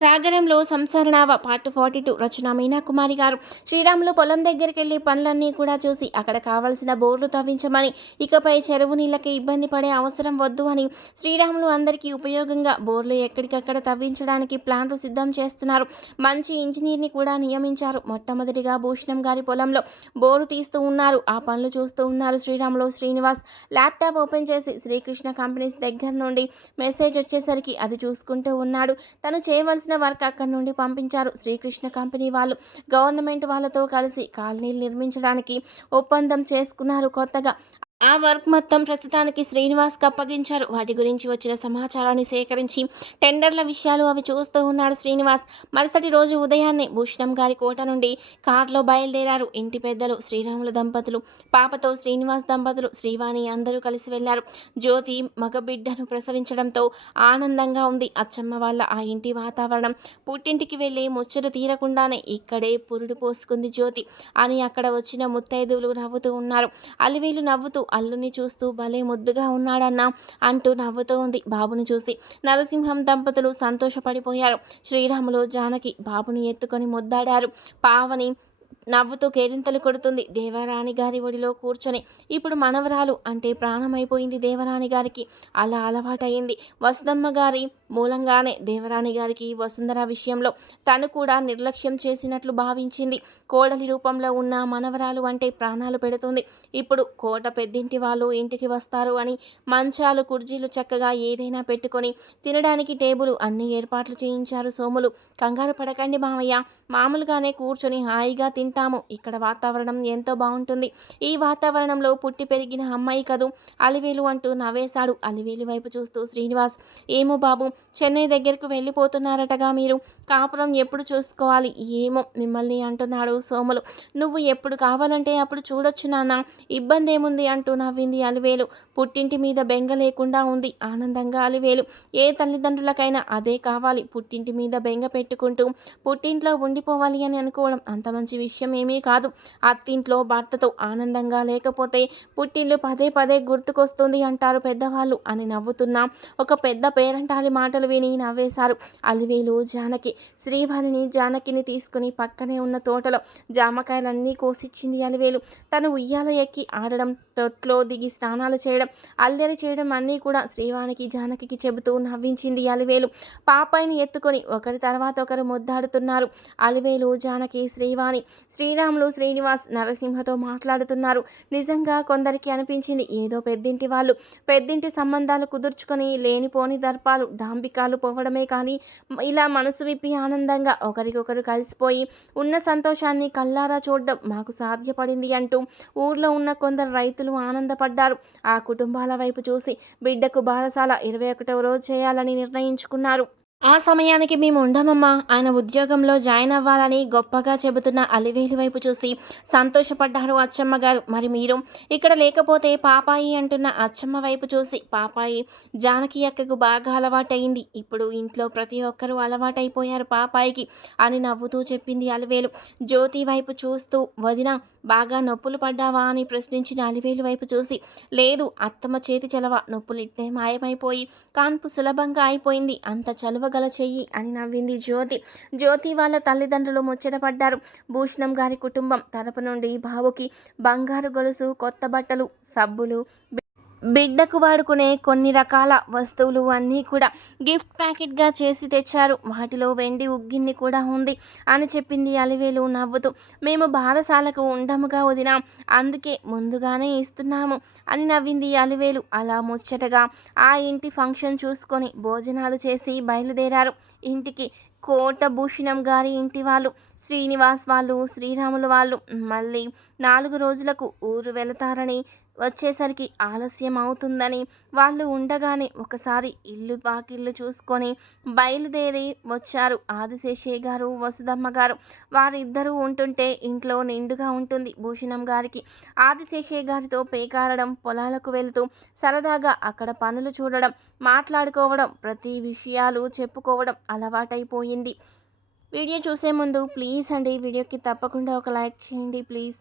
సాగరంలో సంసరణావ part forty two రచన మీనాకుమారి గారు. శ్రీరాములు పొలం దగ్గరికి వెళ్ళి పనులన్నీ కూడా చూసి అక్కడ కావలసిన బోర్లు తవ్వించమని ఇకపై చెరువు నీళ్ళకి ఇబ్బంది పడే అవసరం వద్దు అని శ్రీరాములు అందరికీ ఉపయోగంగా బోర్లు ఎక్కడికక్కడ తవ్వించడానికి ప్లాన్లు సిద్ధం చేస్తున్నారు. మంచి ఇంజనీర్ని కూడా నియమించారు. మొట్టమొదటిగా భూషణం గారి పొలంలో బోరు తీస్తూ ఉన్నారు. ఆ పనులు చూస్తూ ఉన్నారు శ్రీరాములు శ్రీనివాస్. ల్యాప్టాప్ ఓపెన్ చేసి శ్రీకృష్ణ కంపెనీస్ దగ్గర నుండి మెసేజ్ వచ్చేసరికి అది చూసుకుంటూ ఉన్నాడు. తను చేయవలసిన వర్క్ అక్కడి నుండి పంపించారు. శ్రీకృష్ణ కంపెనీ వాళ్ళు గవర్నమెంట్ వాళ్ళతో కలిసి కాలనీలు నిర్మించడానికి ఒప్పందం చేసుకున్నారు కొత్తగా. ఆ వర్క్ మొత్తం ప్రస్తుతానికి శ్రీనివాస్కి అప్పగించారు. వాటి గురించి వచ్చిన సమాచారాన్ని సేకరించి టెండర్ల విషయాలు అవి చూస్తూ ఉన్నాడు శ్రీనివాస్. మరుసటి రోజు ఉదయాన్నే భూషణం గారి కోట నుండి కారులో బయలుదేరారు. ఇంటి పెద్దలు శ్రీరాముల దంపతులు పాపతో శ్రీనివాస్ దంపతులు శ్రీవాణి అందరూ కలిసి వెళ్ళారు. జ్యోతి మగబిడ్డను ప్రసవించడంతో ఆనందంగా ఉంది. అచ్చమ్మ వాళ్ళ ఆ ఇంటి వాతావరణం పుట్టింటికి వెళ్ళి ముచ్చట తీరకుండానే ఇక్కడే పురుడు పోసుకుంది జ్యోతి. అని అక్కడ వచ్చిన ముత్తైదువులు నవ్వుతూ ఉన్నారు. అలివేలు నవ్వుతూ అల్లుని చూస్తూ భలే ముద్దుగా ఉన్నాడన్నా అంటూ నవ్వుతూ ఉంది బాబుని చూసి. నరసింహం దంపతులు సంతోషపడిపోయారు. శ్రీరాములు జానకి బాబుని ఎత్తుకొని ముద్దాడారు. పావని నవ్వుతూ కేరింతలు కొడుతుంది. దేవరాణి గారి ఒడిలో కూర్చొని ఇప్పుడు మనవరాలు అంటే ప్రాణమైపోయింది దేవరాణి గారికి. అలా అలవాటయింది. వసుదమ్మ గారి మూలంగానే దేవరాణి గారికి వసుంధర విషయంలో తను కూడా నిర్లక్ష్యం చేసినట్లు భావించింది. కోడలి రూపంలో ఉన్న మనవరాలు అంటే ప్రాణాలు పెడుతుంది. ఇప్పుడు కోట పెద్దింటి వాళ్ళు ఇంటికి వస్తారు అని మంచాలు కుర్జీలు చక్కగా ఏదైనా పెట్టుకొని తినడానికి టేబుల్ అన్ని ఏర్పాట్లు చేయించారు సోములు. కంగారు పడకండి మామయ్య. మామూలుగానే కూర్చొని హాయిగా తింటాము. ఇక్కడ వాతావరణం ఎంతో బాగుంటుంది. ఈ వాతావరణంలో పుట్టి పెరిగిన అమ్మాయి కదూ? అలివేలు అంటూ నవ్వేశాడు. అలివేలు వైపు చూస్తూ శ్రీనివాస్ ఏమో బాబు చెన్నై దగ్గరకు వెళ్ళిపోతున్నారటగా మీరు. కాపురం ఎప్పుడు చూసుకోవాలి? ఏమో మిమ్మల్ని అంటున్నాడు సోములు. నువ్వు ఎప్పుడు కావాలంటే అప్పుడు చూడొచ్చు నాన్న. ఇబ్బంది ఏముంది అంటూ నవ్వింది అలివేలు. పుట్టింటి మీద బెంగ లేకుండా ఉంది ఆనందంగా అలివేలు. ఏ తల్లిదండ్రులకైనా అదే కావాలి. పుట్టింటి మీద బెంగ పెట్టుకుంటూ పుట్టింట్లో ఉండిపోవాలి అని అనుకోవడం అంత మంచి విషయం ఏమీ కాదు. అత్తింట్లో భర్తతో ఆనందంగా లేకపోతే పుట్టిల్లు పదే పదే గుర్తుకొస్తుంది అంటారు పెద్దవాళ్ళు అని నవ్వుతున్నా. ఒక పెద్ద పేరంటాలి మాటలు విని నవ్వేశారు. అలివేలు జానకి శ్రీవాణిని జానకిని తీసుకుని పక్కనే ఉన్న తోటలో జామకాయలన్నీ కోసిచ్చింది అలివేలు. తను ఉయ్యాల ఎక్కి ఆడడం తొట్లో దిగి స్నానాలు చేయడం అల్లరి చేయడం అన్నీ కూడా శ్రీవానికి జానకి చెబుతూ నవ్వించింది అలివేలు. పాపాయిని ఎత్తుకొని ఒకరి తర్వాత ఒకరు ముద్దాడుతున్నారు. అలివేలు జానకి శ్రీవాణి శ్రీరాములు శ్రీనివాస్ నరసింహతో మాట్లాడుతున్నారు. నిజంగా కొందరికి అనిపించింది ఏదో పెద్దింటి వాళ్ళు. పెద్దింటి సంబంధాలు కుదుర్చుకొని లేనిపోని దర్పాలు అంబికాలు పోవడమే కానీ ఇలా మనసు విప్పి ఆనందంగా ఒకరికొకరు కలిసిపోయి ఉన్న సంతోషాన్ని కల్లారా చూడడం మాకు సాధ్యపడింది అంటూ ఊర్లో ఉన్న కొందరు రైతులు ఆనందపడ్డారు. ఆ కుటుంబాల వైపు చూసి బిడ్డకు బారసాల ఇరవై ఒకటవ రోజు చేయాలని నిర్ణయించుకున్నారు. ఆ సమయానికి మేము ఉండమమ్మా. ఆయన ఉద్యోగంలో జాయిన్ అవ్వాలని గొప్పగా చెబుతున్న అలివేలి వైపు చూసి సంతోషపడ్డారు అచ్చమ్మ గారు. మరి మీరు ఇక్కడ లేకపోతే పాపాయి అంటున్న అచ్చమ్మ వైపు చూసి పాపాయి జానకి అక్కకు బాగా అలవాటైంది ఇప్పుడు ఇంట్లో ప్రతి ఒక్కరూ అలవాటైపోయారు పాపాయికి అని నవ్వుతూ చెప్పింది అలివేలు. జ్యోతి వైపు చూస్తూ వదిన బాగా నొప్పులు పడ్డావా అని ప్రశ్నించిన అలివేలు వైపు చూసి లేదు అత్తమ్మ చేతి చలవ నొప్పులు ఇట్టే మాయమైపోయి కాన్పు సులభంగా అయిపోయింది అంత చలువగల చెయ్యి అని నవ్వింది జ్యోతి. జ్యోతి వాళ్ళ తల్లిదండ్రులు ముచ్చటపడ్డారు భూషణం గారి కుటుంబం తరపు నుండి బావుకి బంగారు గొలుసు కొత్త బట్టలు సబ్బులు బిడ్డకు వాడుకునే కొన్ని రకాల వస్తువులు అన్నీ కూడా గిఫ్ట్ ప్యాకెట్గా చేసి తెచ్చారు. వాటిలో వెండి ఉగ్గిన్ని కూడా ఉంది అని చెప్పింది అలివేలు నవ్వుతూ. మేము బారసాలకు ఉండముగా వదినాం అందుకే ముందుగానే ఇస్తున్నాము అని నవ్వింది అలివేలు. అలా ముచ్చటగా ఆ ఇంటి ఫంక్షన్ చూసుకొని భోజనాలు చేసి బయలుదేరారు. ఇంటికి కోటభూషణం గారి ఇంటి వాళ్ళు శ్రీనివాస్ వాళ్ళు శ్రీరాములు వాళ్ళు. మళ్ళీ నాలుగు రోజులకు ఊరు వెళతారని వచ్చేసరికి ఆలస్యం అవుతుందని వాళ్ళు ఉండగానే ఒకసారి ఇల్లు వాకిళ్ళు చూసుకొని బయలుదేరి వచ్చారు ఆదిశేషయ్య గారు వసుదమ్మ గారు. వారిద్దరూ ఉంటుంటే ఇంట్లో నిండుగా ఉంటుంది భూషణం గారికి. ఆదిశేషయ్య గారితో పేకారడం పొలాలకు వెళుతూ సరదాగా అక్కడ పనులు చూడడం మాట్లాడుకోవడం ప్రతి విషయాలు చెప్పుకోవడం అలవాటైపోయింది. వీడియో చూసే ముందు ప్లీజ్ అండి వీడియోకి తప్పకుండా ఒక లైక్ చేయండి ప్లీజ్.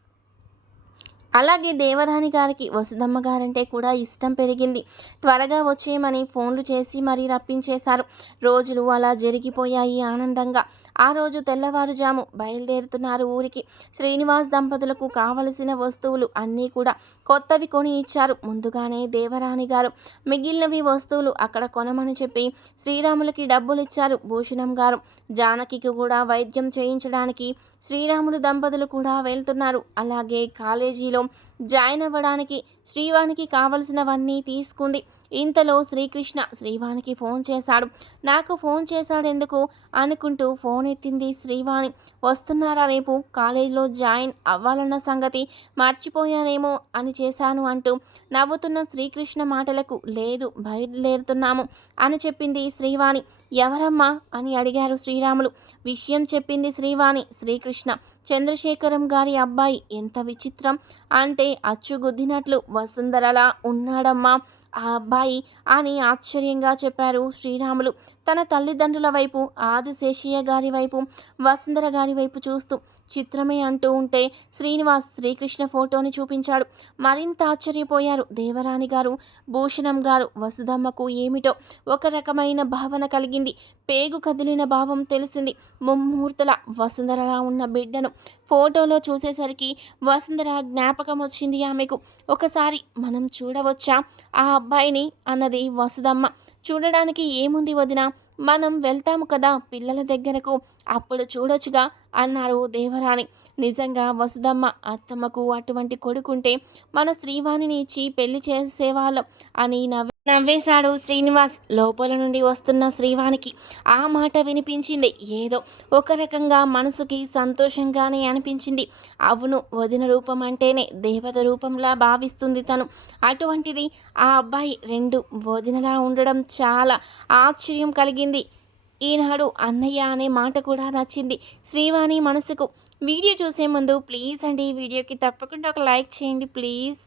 అలాగే దేవరాణి గారికి వసుదమ్మ గారంటే కూడా ఇష్టం పెరిగింది. త్వరగా వచ్చేయమని ఫోన్లు చేసి మరీ రప్పించేశారు. రోజులు అలా జరిగిపోయాయి ఆనందంగా. ఆ రోజు తెల్లవారుజాము బయలుదేరుతున్నారు ఊరికి. శ్రీనివాస్ దంపతులకు కావలసిన వస్తువులు అన్నీ కూడా కొత్తవి కొని ఇచ్చారు. ముందుగానే దేవరాణి గారు మిగిలినవి వస్తువులు అక్కడ కొనమని చెప్పి శ్రీరాములకి డబ్బులు ఇచ్చారు భూషణం గారు. జానకికి కూడా వైద్యం చేయించడానికి శ్రీరాములు దంపతులు కూడా వెళ్తున్నారు. అలాగే కాలేజీలో జాయిన్ అవ్వడానికి శ్రీవానికి కావలసినవన్నీ తీసుకుంది. ఇంతలో శ్రీకృష్ణ శ్రీవానికి ఫోన్ చేశాడు. నాకు ఫోన్ చేశాడెందుకు? అనుకుంటూ ఫోన్ ఎత్తింది శ్రీవాణి. వస్తున్నారా రేపు? కాలేజీలో జాయిన్ అవ్వాలన్న సంగతి మర్చిపోయానేమో అని చేశాను అంటూ నవ్వుతున్న శ్రీకృష్ణ మాటలకు లేదు బయలుదేరుతున్నాము అని చెప్పింది శ్రీవాణి. ఎవరమ్మా? అని అడిగారు శ్రీరాములు. విషయం చెప్పింది శ్రీవాణి. శ్రీకృష్ణ చంద్రశేఖరం గారి అబ్బాయి. ఎంత విచిత్రం అంటే అచ్చుగుద్దినట్లు వసుంధరలా ఉన్నాడమ్మా. ఆ అబ్బాయి అని ఆశ్చర్యంగా చెప్పారు శ్రీరాములు. తన తల్లిదండ్రుల వైపు ఆదిశేషయ్య గారి వైపు వసుంధర గారి వైపు చూస్తూ చిత్రమే అంటూ ఉంటే శ్రీనివాస్ శ్రీకృష్ణ ఫోటోని చూపించాడు. మరింత ఆశ్చర్యపోయారు దేవరాణి గారు భూషణం గారు వసుధమ్మకు ఏమిటో. ఒక రకమైన భావన కలిగింది. పేగు కదిలిన భావం తెలిసింది. ముమ్మూర్తుల వసుంధరలా ఉన్న బిడ్డను ఫోటోలో చూసేసరికి వసుంధర జ్ఞాపకం వచ్చింది ఆమెకు. ఒకసారి మనం చూడవచ్చా? ఆ అబ్బాయిని అన్నది వసుదమ్మ. చూడడానికి ఏముంది వదిన? మనం వెళ్తాము కదా పిల్లల దగ్గరకు. అప్పుడు చూడొచ్చుగా అన్నారు దేవరాణి. నిజంగా వసుదమ్మ అత్తమ్మకు అటువంటి కొడుకుంటే మన శ్రీవాణిని ఇచ్చి పెళ్ళి చేసేవాళ్ళం అని నవ్వి నవ్వేశాడు శ్రీనివాస్. లోపల నుండి వస్తున్న శ్రీవానికి ఆ మాట వినిపించింది. ఏదో ఒక రకంగా మనసుకి సంతోషంగానే అనిపించింది. అవును వదిన రూపం అంటేనే దేవత రూపంలా భావిస్తుంది తను. అటువంటిది ఆ అబ్బాయి రెండు వదినలా ఉండడం చాలా ఆశ్చర్యం కలిగింది. ఈనాడు అన్నయ్య అనే మాట కూడా నచ్చింది శ్రీవాణి మనసుకు. వీడియో చూసే ముందు ప్లీజ్ అండి ఈ వీడియోకి తప్పకుండా ఒక లైక్ చేయండి ప్లీజ్.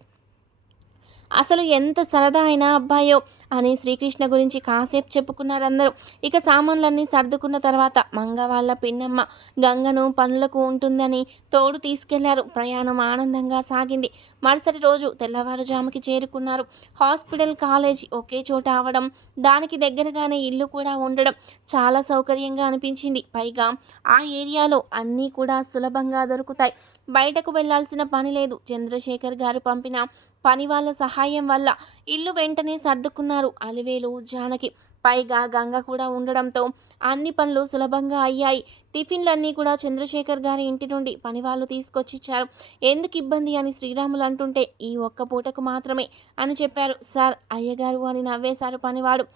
అసలు ఎంత సరదా అయిన అబ్బాయో అని శ్రీకృష్ణ గురించి కాసేపు చెప్పుకున్నారు అందరూ. ఇక సామాన్లన్నీ సర్దుకున్న తర్వాత మంగ వాళ్ళ పిన్నమ్మ గంగను పనులకు ఉంటుందని తోడు తీసుకెళ్ళారు. ప్రయాణం ఆనందంగా సాగింది. మరుసటి రోజు తెల్లవారుజాముకి చేరుకున్నారు. హాస్పిటల్ కాలేజ్ ఒకే చోట అవడం దానికి దగ్గరగానే ఇల్లు కూడా ఉండడం చాలా సౌకర్యంగా అనిపించింది. పైగా ఆ ఏరియాలో అన్నీ కూడా సులభంగా దొరుకుతాయి. బయటకు వెళ్ళాల్సిన పని లేదు. చంద్రశేఖర్ గారు పంపిన పని వాళ్ళ సహాయం వల్ల ఇల్లు వెంటనే సర్దుకున్నారు అలివేలు జానకి. పైగా గంగ కూడా ఉండడంతో అన్ని పనులు సులభంగా అయ్యాయి. టిఫిన్లన్నీ కూడా చంద్రశేఖర్ గారి ఇంటి నుండి పని వాళ్ళు తీసుకొచ్చి ఇచ్చారు ఎందుకు ఇబ్బంది అని శ్రీరాములు అంటుంటే ఈ ఒక్క పూటకు మాత్రమే అని చెప్పారు. సార్ అయ్యగారు అని నవ్వేశారు పనివాడు.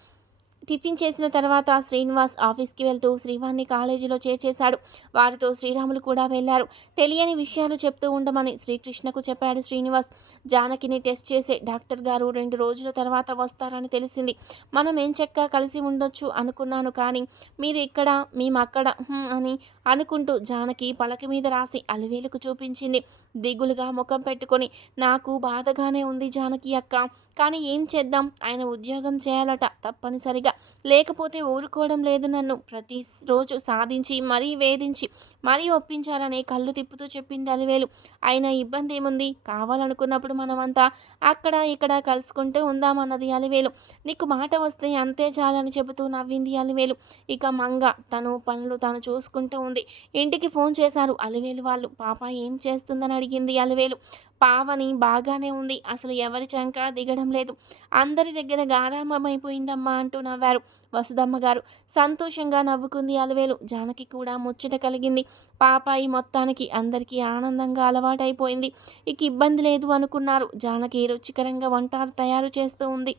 టిఫిన్ చేసిన తర్వాత శ్రీనివాస్ ఆఫీస్కి వెళ్తూ శ్రీవాణ్ణి కాలేజీలో చేర్చేశాడు. వారితో శ్రీరాములు కూడా వెళ్ళారు. తెలియని విషయాలు చెప్తూ ఉండమని శ్రీకృష్ణకు చెప్పాడు శ్రీనివాస్. జానకిని టెస్ట్ చేసే డాక్టర్ గారు రెండు రోజుల తర్వాత వస్తారని తెలిసింది. మనం ఏం చెక్క కలిసి ఉండొచ్చు అనుకున్నాను కానీ మీరు ఇక్కడ మేము అక్కడ అని అనుకుంటూ జానకి పలక మీద రాసి అలివేలుకు చూపించింది. దిగులుగా ముఖం పెట్టుకొని నాకు బాధగానే ఉంది జానకి అక్క కానీ ఏం చేద్దాం? ఆయన ఉద్యోగం చేయాలట తప్పనిసరిగా. లేకపోతే ఊరుకోవడం లేదు నన్ను. ప్రతి రోజు సాధించి మరీ వేధించి మరీ ఒప్పించాలని కళ్ళు తిప్పుతూ చెప్పింది అలివేలు. అయినా ఇబ్బంది ఏముంది? కావాలనుకున్నప్పుడు మనమంతా అక్కడ ఇక్కడ కలుసుకుంటూ ఉందామన్నది అలివేలు. నీకు మాట వస్తే అంతే చాలని చెబుతూ నవ్వింది అలివేలు. ఇక మంగ తను పనులు తను చూసుకుంటూ ఉంది. ఇంటికి ఫోన్ చేశారు అలివేలు వాళ్ళు. పాప ఏం చేస్తుందని అడిగింది అలివేలు. పావని బాగానే ఉంది. అసలు ఎవరి చంక దిగడం లేదు. అందరి దగ్గర గారామమైపోయిందమ్మా అంటూ నవ్వారు వసుదమ్మ గారు. సంతోషంగా నవ్వుకుంది అలవేలు. జానకి కూడా ముచ్చట కలిగింది. పాపాయి మొత్తానికి అందరికీ ఆనందంగా అలవాటైపోయింది. ఇక ఇబ్బంది లేదు అనుకున్నారు. జానకి రుచికరంగా వంటలు తయారు చేస్తూ ఉంది.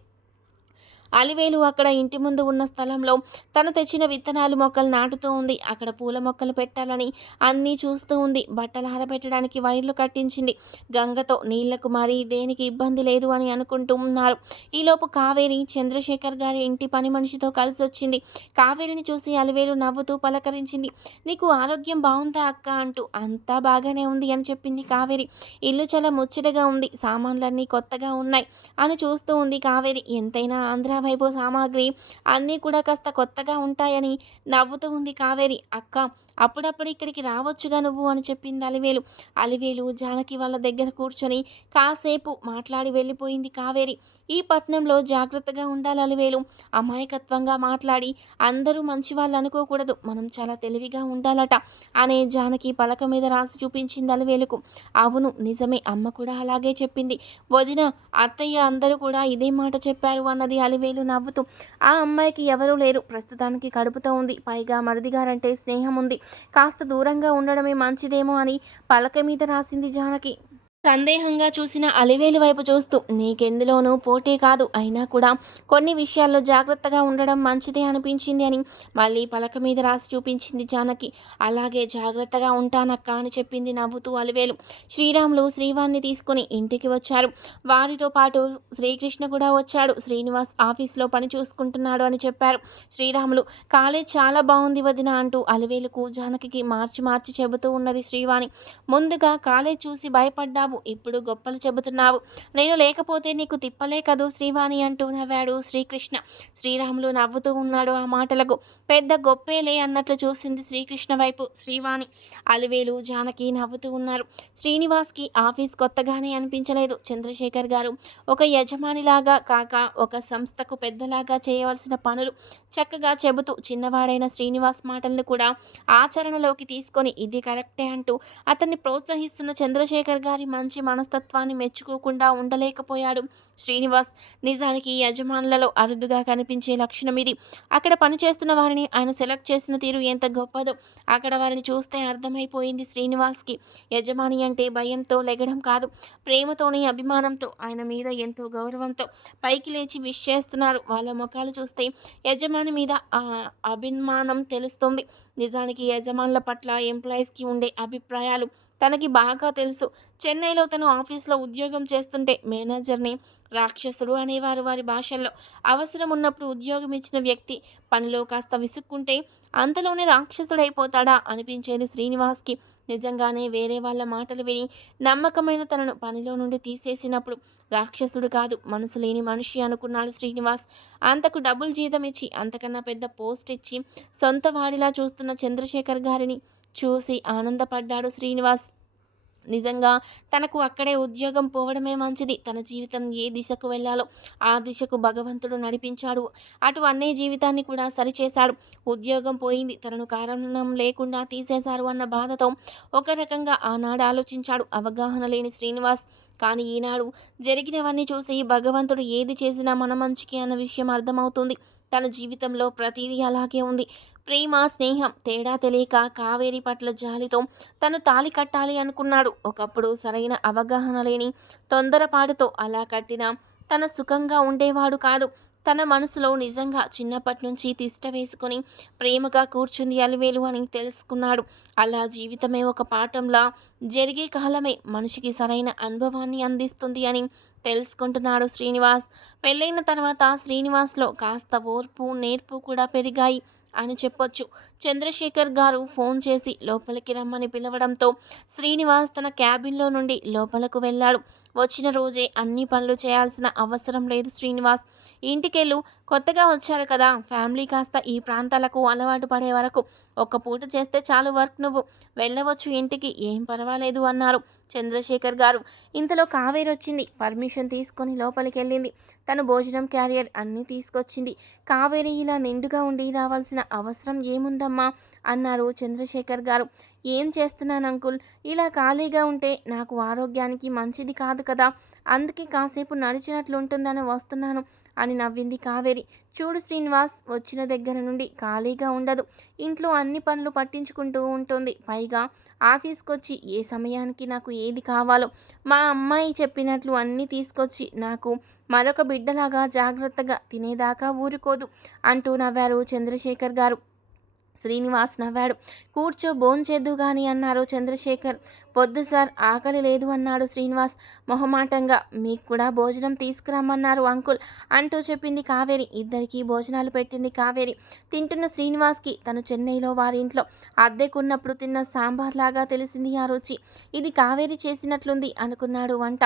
అలివేలు అక్కడ ఇంటి ముందు ఉన్న స్థలంలో తను తెచ్చిన విత్తనాలు మొక్కలు నాటుతూ ఉంది. అక్కడ పూల మొక్కలు పెట్టాలని అన్నీ చూస్తూ ఉంది. బట్టలు ఆరబెట్టడానికి వైర్లు కట్టించింది. గంగతో నీళ్ళకు మరీ దేనికి ఇబ్బంది లేదు అని అనుకుంటూ ఉన్నారు. ఈలోపు కావేరి చంద్రశేఖర్ గారి ఇంటి పని మనిషితో కలిసి వచ్చింది కావేరిని చూసి అలివేలు నవ్వుతూ పలకరించింది. నీకు ఆరోగ్యం బాగుందా అక్క? అంటూ అంతా బాగానే ఉంది అని చెప్పింది కావేరి. ఇల్లు చాలా ముచ్చటగా ఉంది. సామాన్లన్నీ కొత్తగా ఉన్నాయి అని చూస్తూ ఉంది కావేరి. ఎంతైనా ఆంధ్ర వైపు సామాగ్రి. అన్నీ కూడా కాస్త కొత్తగా ఉంటాయని నవ్వుతూ ఉంది కావేరి. అక్క అప్పుడప్పుడు ఇక్కడికి రావచ్చుగా నువ్వు అని చెప్పింది అలివేలు. అలివేలు జానకి వాళ్ళ దగ్గర కూర్చొని కాసేపు మాట్లాడి వెళ్ళిపోయింది కావేరి. ఈ పట్నంలో జాగ్రత్తగా ఉండాలి అలివేలు. అమాయకత్వంగా మాట్లాడి అందరూ మంచి వాళ్ళు అనుకోకూడదు. మనం చాలా తెలివిగా ఉండాలట అనే జానకి పలక మీద రాసి చూపించింది అలివేలుకు. అవును నిజమే. అమ్మ కూడా అలాగే చెప్పింది. వదిన అత్తయ్య అందరూ కూడా ఇదే మాట చెప్పారు అన్నది అలివేలు నవ్వుతూ ఆ అమ్మాయికి ఎవరూ లేరు. ప్రస్తుతానికి కడుపుతో ఉంది. పైగా మరిదిగారంటే స్నేహం ఉంది కాస్త దూరంగా ఉండడమే మంచిదేమో అని పలక మీద రాసింది జానకి. సందేహంగా చూసిన అలివేలు వైపు చూస్తూ నీకెందులోనూ పోటీ కాదు. అయినా కూడా కొన్ని విషయాల్లో జాగ్రత్తగా ఉండడం మంచిదే అనిపించింది అని మళ్ళీ పలక మీద రాసి చూపించింది జానకి. అలాగే జాగ్రత్తగా ఉంటానక్క అని చెప్పింది నవ్వుతూ అలివేలు. శ్రీరాములు శ్రీవాణ్ణి తీసుకుని ఇంటికి వచ్చారు. వారితో పాటు శ్రీకృష్ణ కూడా వచ్చాడు. శ్రీనివాస్ ఆఫీస్లో పని చూసుకుంటున్నాడు అని చెప్పారు. శ్రీరాములు కాలేజ్ చాలా బాగుంది వదిన అంటూ అలివేలుకు జానకి మార్చి మార్చి చెబుతూ ఉన్నది శ్రీవాణి. ముందుగా కాలేజ్ చూసి భయపడ్డావు ఇప్పుడు గొప్పలు చెబుతున్నావు. నేను లేకపోతే నీకు తిప్పలే కదూ శ్రీవాణి అంటూ నవ్వాడు శ్రీకృష్ణ. శ్రీరాములు నవ్వుతూ ఉన్నాడు ఆ మాటలకు. పెద్ద గొప్పేలే అన్నట్లు చూసింది శ్రీకృష్ణ వైపు శ్రీవాణి. అలివేలు జానకి నవ్వుతూ ఉన్నారు. శ్రీనివాస్కి ఆఫీస్ కొత్తగానే అనిపించలేదు. చంద్రశేఖర్ గారు ఒక యజమానిలాగా కాక ఒక సంస్థకు పెద్దలాగా చేయవలసిన పనులు చక్కగా చెబుతూ చిన్నవాడైన శ్రీనివాస్ మాటలను కూడా ఆచరణలోకి తీసుకొని ఇది కరెక్టే అంటూ అతన్ని ప్రోత్సహిస్తున్న చంద్రశేఖర్ గారి మంచి మనస్తత్వాన్ని మెచ్చుకోకుండా ఉండలేకపోయాడు. శ్రీనివాస్ నిజానికి యజమానులలో అరుదుగా కనిపించే లక్షణం ఇది. అక్కడ పనిచేస్తున్న వారిని ఆయన సెలెక్ట్ చేసిన తీరు ఎంత గొప్పదో అక్కడ వారిని చూస్తే అర్థమైపోయింది శ్రీనివాస్కి. యజమాని అంటే భయంతో లెగడం కాదు ప్రేమతోనే అభిమానంతో. ఆయన మీద ఎంతో గౌరవంతో పైకి లేచి విష్ చేస్తున్నారు. వాళ్ళ ముఖాలు చూస్తే యజమాని మీద ఆ అభిమానం తెలుస్తుంది. నిజానికి యజమానుల పట్ల ఎంప్లాయీస్కి ఉండే అభిప్రాయాలు తనకి బాగా తెలుసు. చెన్నైలో తను ఆఫీస్లో ఉద్యోగం చేస్తుంటే మేనేజర్ని రాక్షసుడు అనేవారు వారి భాషల్లో. అవసరం ఉన్నప్పుడు ఉద్యోగం ఇచ్చిన వ్యక్తి పనిలో కాస్త విసుక్కుంటే అంతలోనే రాక్షసుడైపోతాడా అనిపించేది శ్రీనివాస్కి. నిజంగానే వేరే వాళ్ళ మాటలు విని నమ్మకమైన తనను పనిలో నుండి తీసేసినప్పుడు రాక్షసుడు కాదు మనసు లేని మనిషి అనుకున్నాడు శ్రీనివాస్. అంతకు డబుల్ జీతం ఇచ్చి అంతకన్నా పెద్ద పోస్ట్ ఇచ్చి సొంత వాడిలా చూస్తున్న చంద్రశేఖర్ గారిని చూసి ఆనందపడ్డాడు శ్రీనివాస్. నిజంగా తనకు అక్కడే ఉద్యోగం పోవడమే మంచిది. తన జీవితం ఏ దిశకు వెళ్ళాలో ఆ దిశకు భగవంతుడు నడిపించాడు. అటు అన్నయ్య జీవితాన్ని కూడా సరిచేశాడు. ఉద్యోగం పోయింది. తనను కారణం లేకుండా తీసేశారు అన్న బాధతో ఒక రకంగా ఆనాడు ఆలోచించాడు. అవగాహన లేని శ్రీనివాస్. కానీ ఈనాడు జరిగినవన్నీ చూసి భగవంతుడు ఏది చేసినా మన మంచికి అన్న విషయం అర్థమవుతుంది. తన జీవితంలో ప్రతిదీ అలాగే ఉంది. ప్రేమ స్నేహం తేడా తెలియక కావేరి పట్ల జాలితో తను తాలి కట్టాలి అనుకున్నాడు. ఒకప్పుడు సరైన అవగాహన లేని తొందరపాటుతో అలా కట్టినా తన సుఖంగా ఉండేవాడు కాదు. తన మనసులో నిజంగా చిన్నప్పటి నుంచి తిష్ట వేసుకొని ప్రేమగా కూర్చుంది అలివేలు అని తెలుసుకున్నాడు. అలా జీవితమే ఒక పాఠంలా జరిగే కాలమే మనిషికి సరైన అనుభవాన్ని అందిస్తుంది అని తెలుసుకుంటున్నాడు శ్రీనివాస్. పెళ్ళైన తర్వాత శ్రీనివాస్లో కాస్త ఓర్పు నేర్పు కూడా పెరిగాయి. అని చెప్పొచ్చు. చంద్రశేఖర్ గారు ఫోన్ చేసి లోపలికి రమ్మని పిలవడంతో శ్రీనివాస్ తన క్యాబిన్లో నుండి లోపలకు వెళ్ళాడు. వచ్చిన రోజే అన్ని పనులు చేయాల్సిన అవసరం లేదు శ్రీనివాస్. ఇంటికెళ్ళు కొత్తగా వచ్చారు కదా ఫ్యామిలీ కాస్త ఈ ప్రాంతాలకు అలవాటు పడే వరకు ఒక్క పూట చేస్తే చాలు వర్క్ నువ్వు. వెళ్ళవచ్చు ఇంటికి ఏం పర్వాలేదు అన్నారు చంద్రశేఖర్ గారు. ఇంతలో కావేరి వచ్చింది పర్మిషన్ తీసుకొని లోపలికి వెళ్ళింది. తను భోజనం క్యారియర్ అన్నీ తీసుకొచ్చింది. కావేరి ఇలా నిండుగా ఉండి రావాల్సిన అవసరం ఉందమ్మా అన్నారు చంద్రశేఖర్ గారు. ఏం చేస్తున్నాను అంకుల్? ఇలా ఖాళీగా ఉంటే నాకు ఆరోగ్యానికి మంచిది కాదు కదా. అందుకే కాసేపు నడిచినట్లు ఉంటుందని వస్తున్నాను అని నవ్వింది కావేరి. చూడు శ్రీనివాస్ వచ్చిన దగ్గర నుండి ఖాళీగా ఉండదు. ఇంట్లో అన్ని పనులు పట్టించుకుంటూ ఉంటుంది. పైగా ఆఫీస్కి వచ్చి ఏ సమయానికి నాకు ఏది కావాలో. మా అమ్మాయి చెప్పినట్లు అన్నీ తీసుకొచ్చి నాకు మరొక బిడ్డలాగా జాగ్రత్తగా తినేదాకా ఊరుకోదు అంటూ నవ్వారు చంద్రశేఖర్ గారు. శ్రీనివాస్ నవ్వాడు. కూర్చో భోంచేద్దు గాని అన్నారు చంద్రశేఖర్. పొద్దు సార్ ఆకలి లేదు అన్నాడు శ్రీనివాస్. మొహమాటంగా మీకు కూడా భోజనం తీసుకురమ్మన్నారు అంకుల్ అంటూ చెప్పింది కావేరి. ఇద్దరికీ భోజనాలు పెట్టింది కావేరి. తింటున్న శ్రీనివాస్కి తను చెన్నైలో వారి ఇంట్లో అద్దెకున్నప్పుడు తిన్న సాంబార్ లాగా తెలిసింది ఆ రుచి. ఇది కావేరి చేసినట్లుంది అనుకున్నాడు వంట.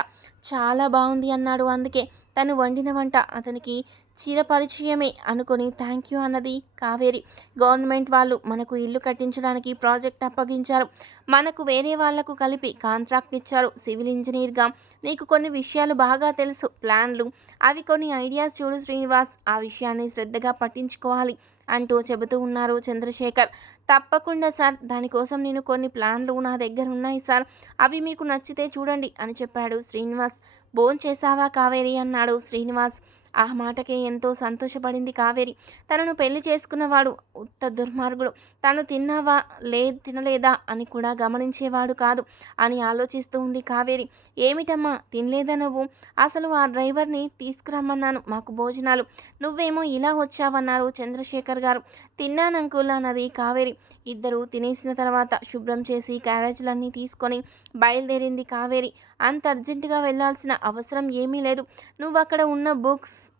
చాలా బాగుంది అన్నాడు అందుకే. తను వండిన వంట అతనికి చిరపరిచయమే అనుకొని థ్యాంక్ యూ అన్నది కావేరి. గవర్నమెంట్ వాళ్ళు మనకు ఇల్లు కట్టించడానికి ప్రాజెక్ట్ అప్పగించారు. మనకు వేరే వాళ్ళకు కలిపి కాంట్రాక్ట్ ఇచ్చారు సివిల్ ఇంజనీర్గా. నీకు కొన్ని విషయాలు బాగా తెలుసు ప్లాన్లు. అవి కొన్ని ఐడియాస్ చూడు శ్రీనివాస్. ఆ విషయాన్ని శ్రద్ధగా పట్టించుకోవాలి అంటూ చెబుతూ ఉన్నారు చంద్రశేఖర్. తప్పకుండా సార్ దానికోసం నేను కొన్ని ప్లాన్లు నా దగ్గర ఉన్నాయి సార్. అవి మీకు నచ్చితే చూడండి అని చెప్పాడు శ్రీనివాస్. భోంచేశావా కావేరి? అన్నాడు శ్రీనివాస్. ఆ మాటకే ఎంతో సంతోషపడింది కావేరి. తనను పెళ్ళి చేసుకున్నవాడు ఉత్త దుర్మార్గుడు. తను తిన్నావా లే తినలేదా అని కూడా గమనించేవాడు కాదు అని ఆలోచిస్తూ ఉంది కావేరి. ఏమిటమ్మా తినలేదా నువ్వు? అసలు ఆ డ్రైవర్ని తీసుకురమ్మన్నాను మాకు భోజనాలు. నువ్వేమో ఇలా వచ్చావన్నారు చంద్రశేఖర్ గారు. తిన్నాను అన్నది కావేరి. ఇద్దరు తినేసిన తర్వాత శుభ్రం చేసి క్యారేజ్లన్నీ తీసుకొని బయలుదేరింది కావేరి. అంత అర్జెంటుగా వెళ్ళాల్సిన అవసరం ఏమీ లేదు. నువ్వు అక్కడ ఉన్న బుక్స్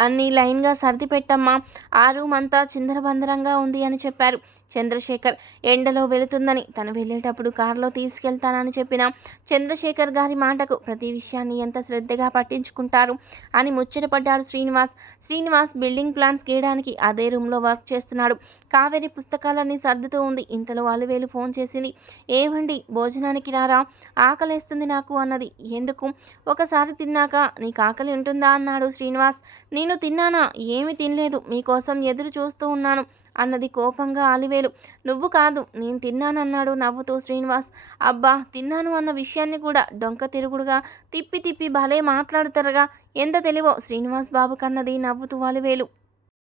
అన్నీ లైన్గా సర్ది పెట్టమ్మా. ఆ రూమ్ అంతా చిందరబందరంగా ఉంది అని చెప్పారు. చంద్రశేఖర్ ఎండలో వెళుతుందని. తను వెళ్ళేటప్పుడు కారులో తీసుకెళ్తానని చెప్పిన చంద్రశేఖర్ గారి మాటకు ప్రతి విషయాన్ని ఎంత శ్రద్ధగా పట్టించుకుంటారు అని ముచ్చటపడ్డాడు శ్రీనివాస్. శ్రీనివాస్ బిల్డింగ్ ప్లాన్స్ గీయడానికి అదే రూమ్లో వర్క్ చేస్తున్నాడు. కావేరి పుస్తకాలన్నీ సర్దుతూ ఉంది. ఇంతలో అలువేలు ఫోన్ చేసింది. ఏమండి భోజనానికి రారా? ఆకలేస్తుంది నాకు అన్నది. ఎందుకు? ఒకసారి తిన్నాక నీకు ఆకలి ఉంటుందా? అన్నాడు శ్రీనివాస్. నేను తిన్నానా? ఏమి తినలేదు. మీకోసం ఎదురు చూస్తూ ఉన్నాను. అన్నది కోపంగా అలివేలు నువ్వు కాదు నేను తిన్నానన్నాడు నవ్వుతూ శ్రీనివాస్. అబ్బా తిన్నాను అన్న విషయాన్ని కూడా డొంక తిరుగుడుగా తిప్పి తిప్పి భలే మాట్లాడుతారుగా. ఎంత తెలివో శ్రీనివాస్ బాబు కన్నది నవ్వుతూ ఆలివేలు.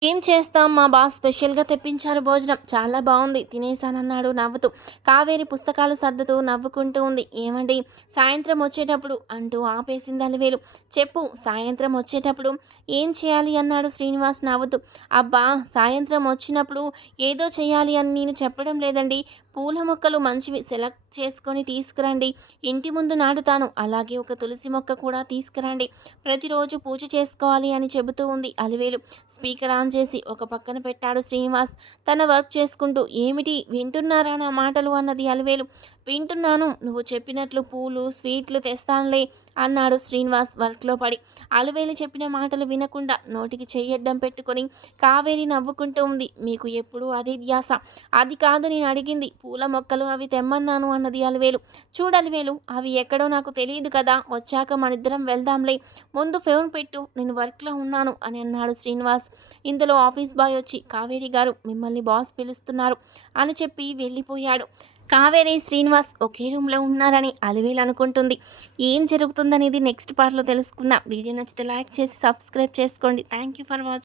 ఏం చేస్తాం? మా బాస్ స్పెషల్గా తెప్పించారు భోజనం. చాలా బాగుంది. తినేసానన్నాడు నవ్వుతూ. కావేరి పుస్తకాలు సర్దుతూ నవ్వుకుంటూ ఉంది. ఏమండి? సాయంత్రం వచ్చేటప్పుడు అంటూ ఆపేసింది అలివేలు. చెప్పు సాయంత్రం వచ్చేటప్పుడు ఏం చేయాలి అన్నాడు శ్రీనివాస్ నవ్వుతూ. అబ్బా సాయంత్రం వచ్చినప్పుడు ఏదో చేయాలి అని నేను చెప్పడం లేదండి. పూల మొక్కలు మంచివి. సెలెక్ట్ చేసుకొని తీసుకురండి. ఇంటి ముందు నాటుతాను. అలాగే ఒక తులసి మొక్క కూడా తీసుకురండి. ప్రతిరోజు పూజ చేసుకోవాలి అని చెబుతూ ఉంది అలివేలు. స్పీకర్ ఆన్ చేసి ఒక పక్కన పెట్టాడు శ్రీనివాస్. తన వర్క్ చేసుకుంటూ ఏమిటి? వింటున్నారా నా మాటలు? అన్నది అలివేలు. వింటున్నాను. నువ్వు చెప్పినట్లు పూలు స్వీట్లు తెస్తానులే అన్నాడు శ్రీనివాస్ వర్క్లో పడి. అలివేలు చెప్పిన మాటలు వినకుండా నోటికి చెయ్యడ్డం పెట్టుకొని కావేరి నవ్వుకుంటూ ఉంది. మీకు ఎప్పుడూ అదే ధ్యాస. అది కాదు నేను అడిగింది. పూల మొక్కలు అవి తెమ్మన్నాను అన్నది అలివేలు చూడలివేలు అవి ఎక్కడో నాకు తెలియదు కదా. వచ్చాక మనిద్దరం వెళ్దాంలే. ముందు ఫోన్ పెట్టు నేను వర్క్లో ఉన్నాను అని అన్నాడు శ్రీనివాస్. ఇంతలో ఆఫీస్ బాయ్ వచ్చి కావేరి గారు మిమ్మల్ని బాస్ పిలుస్తున్నారు అని చెప్పి వెళ్ళిపోయాడు. కావేరి శ్రీనివాస్ ఒకే రూమ్లో ఉన్నారని అలివేలు అనుకుంటుంది. ఏం జరుగుతుందనేది నెక్స్ట్ పార్ట్లో తెలుసుకుందాం. వీడియో నచ్చితే లైక్ చేసి సబ్స్క్రైబ్ చేసుకోండి. Thank you for watching